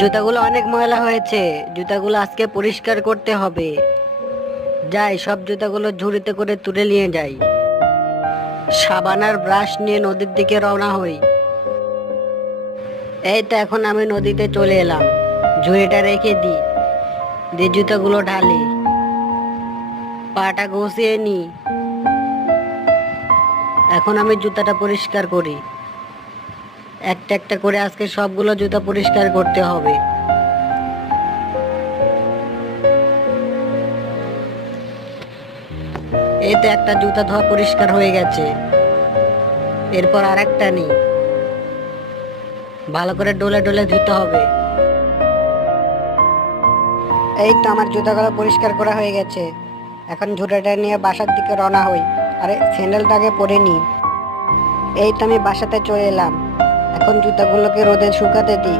জুতাগুলো অনেক ময়লা হয়েছে। জুতাগুলো আজকে পরিষ্কার করতে হবে। যাই, সব জুতাগুলো ঝুড়িতে করে তুলে নিয়ে যাই। সাবান আর ব্রাশ নিয়ে নদীর দিকে রওনা হই। এই তো এখন আমি নদীতে চলে এলাম। ঝুড়িটা রেখে দিই, দিয়ে জুতাগুলো ঢালি, পাটা ঘষিয়ে নি। এখন আমি জুতাটা পরিষ্কার করি। একটা একটা করে আজকে সবগুলো জুতা পরিষ্কার করতে হবে। এই তো একটা জুতা ধোয়া পরিষ্কার হয়ে গেছে। এরপর আরেকটা নিই, ভালো করে ডলে ডলে ধুতে হবে। এই তো আমার জুতাগুলো পরিষ্কার করা হয়ে গেছে। এখন ঝুড়িটা নিয়ে বাসার দিকে রওনা হই। আরে স্যান্ডেলটাকে পরে নিই। এই তো আমি বাসাতে চলে এলাম। এখন জুতাগুলোকে রোদে শুকাতে দিই।